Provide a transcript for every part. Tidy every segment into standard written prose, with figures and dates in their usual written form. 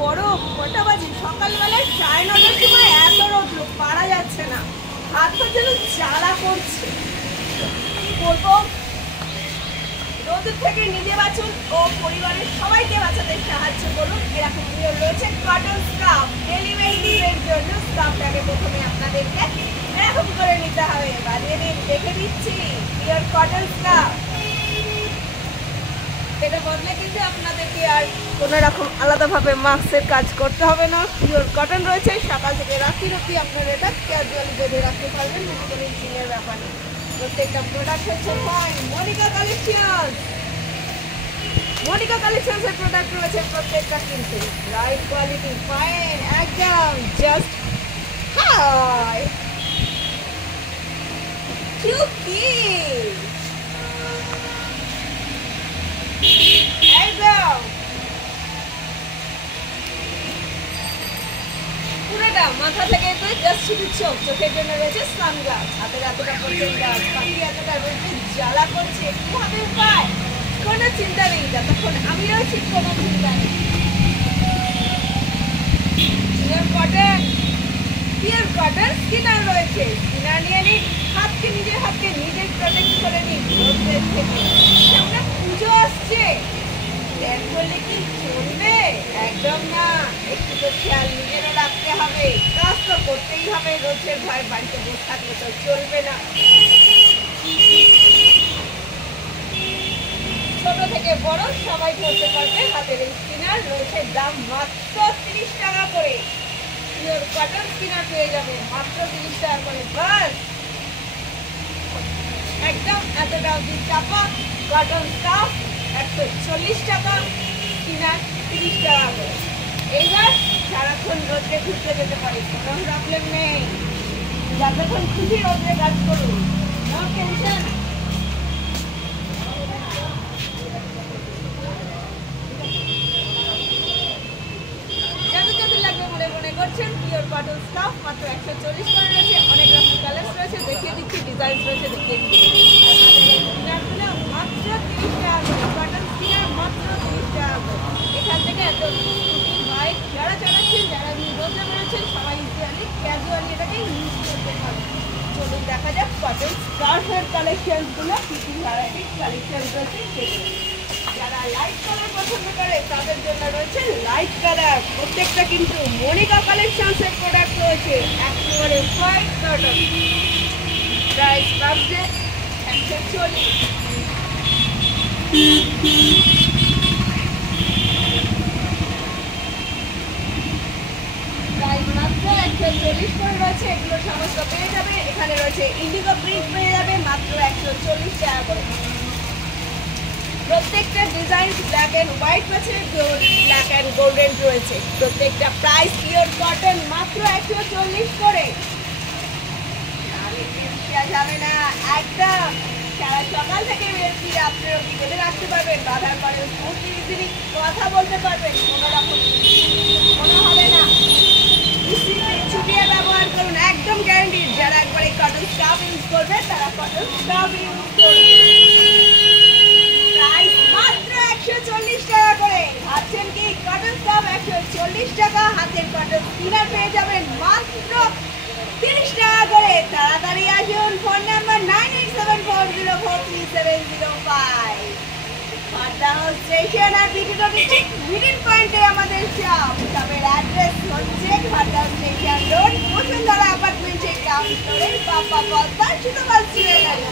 গরম, কটা বাজে? সকালবেলায় 9:30টার সময় এত রোদ্র, পারা যাচ্ছে না, হাত পা যেন জ্বালা করছে। কি করবো? রোদের থেকে নিজে বাঁচুন ও পরিবারের সবাইকে বাঁচাতে সাহায্য করুন। এরকম নিয়ম রয়েছে কটন স্কার্ফ। ডেলি বেসিসের জন্য স্কার্ফটাকে প্রথমে আপনাদেরকে এরকম করে নিতে হবে। বাজিয়ে দিন, দেখে দিচ্ছি পিওর কটন স্কার্ফ। এটা বদলে কিন্তু আপনাদেরকে আর কোনো রকম আলাদাভাবে মাস্কের কাজ করতে হবে না। পিওর কটন রয়েছে, সকাল থেকে রাত্রি অবধি আপনারা এটা ক্যাজুয়ালি বেঁধে রাখতে পারবেন। কোনো ইঞ্জিনের ব্যাপার নেই। প্রত্যেকটা প্রোডাক্ট হচ্ছে ফাইন মনিকা কালেকশন। মনিকা কালেকশনসের প্রোডাক্ট রয়েছে প্রত্যেকটা কিন্তু রাইট কোয়ালিটি, ফাইন, একদম জাস্ট হাই চুকি একদম পুরোটা মাথা থেকে তো জাস্ট শুধু চোখ, চোখের জন্য রয়েছে সানগ্লাস। হাতের এতটা পর্যন্ত পাখি এতটা রয়েছে, জ্বালা করছে, কিভাবে উপায়? কোনো চিন্তা নেই, তখন আমি রয়েছি, কোনো চিন্তা নেই। Pure cotton, pure cotton Skinner রয়েছে। স্কিনার নিয়ে নিন, হাতকে নিজের হাতকে নিজের প্রোটেক্ট করে নিন রোদের থেকে। সামনে পুজো আসছে, ট্যান করলে কি চলবে? একদম না। একটু তো খেয়াল নিজেরও রাখতে হবে, কাজ তো করতেই হবে। রোদের ভয় বাড়িতে বসে থাকলে তো চলবে না। ছোট থেকে বড় সবাই করতে পারবে। হাতের এই স্কিনার রয়েছে, দাম মাত্র 30 টাকা করে। পিওর কটন স্কিনার পেয়ে যাবে মাত্র 30 টাকা করে। বাস একদম এতটা অবধি চাপা। কটন স্কার্ফ 140 টাকা, স্কিনার 30 টাকা করে। এইবার সারাক্ষণ রোদে ঘুরতে যেতে পারি, কোনো প্রবলেম নেই। যতক্ষণ খুশি রোদে কাজ করুন, নো টেনশন। মনে করছেন পিওর কটন স্কার্ফ মাত্র 140 করে রয়েছে। অনেক রকম কালার রয়েছে, দেখিয়ে দিচ্ছি, ডিজাইন রয়েছে, দেখিয়ে দিচ্ছি। মাত্র 30 টাকা করে কটন স্কিনার, মাত্র 30 টাকা করে। এখান থেকে এত ভাই যারা চালাচ্ছেন, যারা রোদে বেরোচ্ছেন, সবাই ইজিয়ালি ক্যাজুয়ালি এটাকে ইউজ করতে পারে। চলুন দেখা যাক কটন স্কার্ফের কালেকশনগুলো, কি কি ভ্যারাইটির কালেকশন রয়েছে সেগুলো। যারা লাইট কালার পছন্দ করে তাদের জন্য রয়েছে লাইট কালার। প্রত্যেকটা কিন্তু মনিকা কালেকশনসের প্রোডাক্ট রয়েছে, একেবারে হোয়াইট কটন। প্রাইস পাচ্ছে 140। প্রাইস মাত্র 140 করে রয়েছে। এগুলো সমস্ত পেয়ে যাবে। এখানে রয়েছে ইন্ডিগো প্রিন্ট, পেয়ে যাবে মাত্র 140 টাকা করে। প্রত্যেকটা ডিজাইন ব্ল্যাক এন্ড হোয়াইট আছে, ব্ল্যাক এন্ড গোল্ডেন রয়েছে। প্রত্যেকটা প্রাইস পিওর কটন মাত্র 140 করে। যাবে না একদম। সারা সকাল থেকে বেরোচ্ছি, আপনারা কি বেঁধে রাখতে পারবেন, বাঁধার পরে ইজিলি কথা বলতে পারবেন, কোনো রকম মনে হবে না। ছুটিয়ে ব্যবহার করুন, একদম গ্যারান্টি। যারা একবার এই কটন স্কার্ফ ইউজ করবে তারা কটন স্কার্ফ ইউজ করবে। প্রাইস মাত্র 140 টাকা করে। ভাবছেন কি কটন স্কার্ফ 140 টাকা, হাতের কটন স্কিনার পেয়ে যাবেন মাত্র 30 টাকা করে। তাড়াতাড়ি আসুন। Phone number 9874043705। ফারদাউস স্টেশন আর বিটিরোডের ঠিক মিডল পয়েন্টে আমাদের শপ। শপের অ্যাড্রেস হচ্ছে ফারদাউস স্টেশন রোড, বসুন্ধরা অ্যাপার্টমেন্টের গ্রাউন্ড ফ্লোরে, বাপ্পা পদ্মা সুতোবাস জুয়েলারি।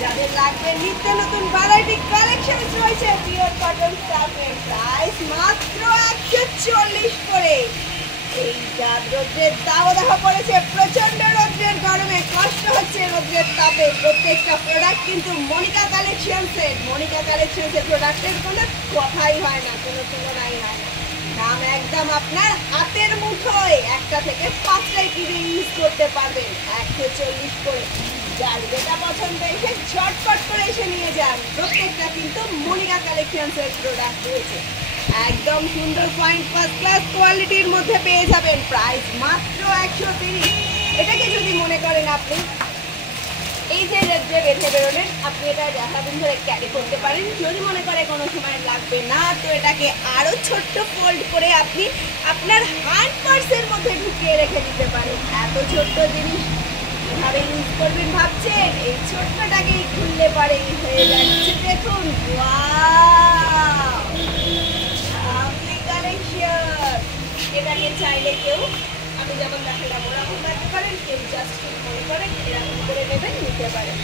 যাদের লাগবে নিত্য নতুন ভ্যারাইটি কালেকশন রয়েছে পিওর কটন স্কার্ফের, প্রাইস মাত্র 140 করে। এই যা রোদ্রের দাবদাহ পড়েছে, প্রচন্ড রোদ্রের গরমে কষ্ট হচ্ছে রোদ্রের তাপে। প্রত্যেকটা প্রোডাক্ট কিন্তু মনিকা কালেকশনসের। মনিকা কালেকশনসের প্রোডাক্টের কোনো কথাই হয় না, কোনো তুলনাই হয় না। দাম একদম আপনার হাতের মুঠোয়, একটা থেকে 5টাই কিনে ইউজ করতে পারবেন 140 করে। যার যেটা পছন্দ এসে ঝটপট করে এসে নিয়ে যান। প্রত্যেকটা কিন্তু মনিকা কালেকশনসের প্রোডাক্ট রয়েছে, একদম সুন্দর পয়েন্ট ফার্স্ট ক্লাস কোয়ালিটির মধ্যে পেয়ে যাবেন। প্রাইস মাত্র 130। এটাকে যদি মনে করেন আপনি এই যে বেঁধে বেরোলেন, আপনি এটা সারাদিন ধরে ক্যারি করতে পারেন। যদি মনে করে কোনো সময় লাগবে না, তো এটাকে আরও ছোট্ট ফোল্ড করে আপনি আপনার হ্যান্ড পার্সের মধ্যে ঢুকিয়ে রেখে দিতে পারেন। এত ছোট্ট জিনিস কিভাবে ইউজ করবেন ভাবছেন? এই ছোট্টটাকেই খুললে পরেই হয়ে যাচ্ছে। দেখুন, ওয়াও, আপনি কালেকশন। এটাকে চাইলে কেউ, আমি যেমন দেখালাম ওরকম রাখতে পারেন, কেউ জাস্ট মনে করেন এরকম করে নেবেন, নিতে পারেন।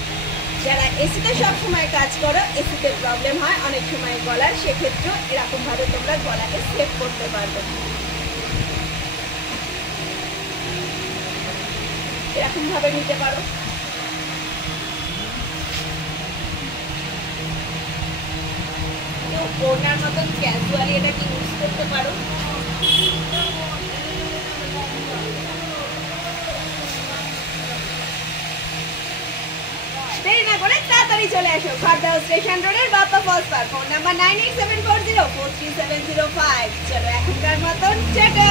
যারা এসিতে সব সময় কাজ করো, এসিতে প্রবলেম হয় অনেক সময় গলার, সেক্ষেত্রেও এরকমভাবে তোমরা গলাকে সেভ করতে পারবে। এরকমভাবে নিতে পারো। কেউ ওড়নার মতন ক্যাজুয়ালি এটাকে ইউজ করতে পারো। দেরি না করে তাড়াতাড়ি চলে আসো খড়দহ স্টেশন রোডের Bappa falls park. Phone number 9874043705। চলো এখনকার মতন টাটা।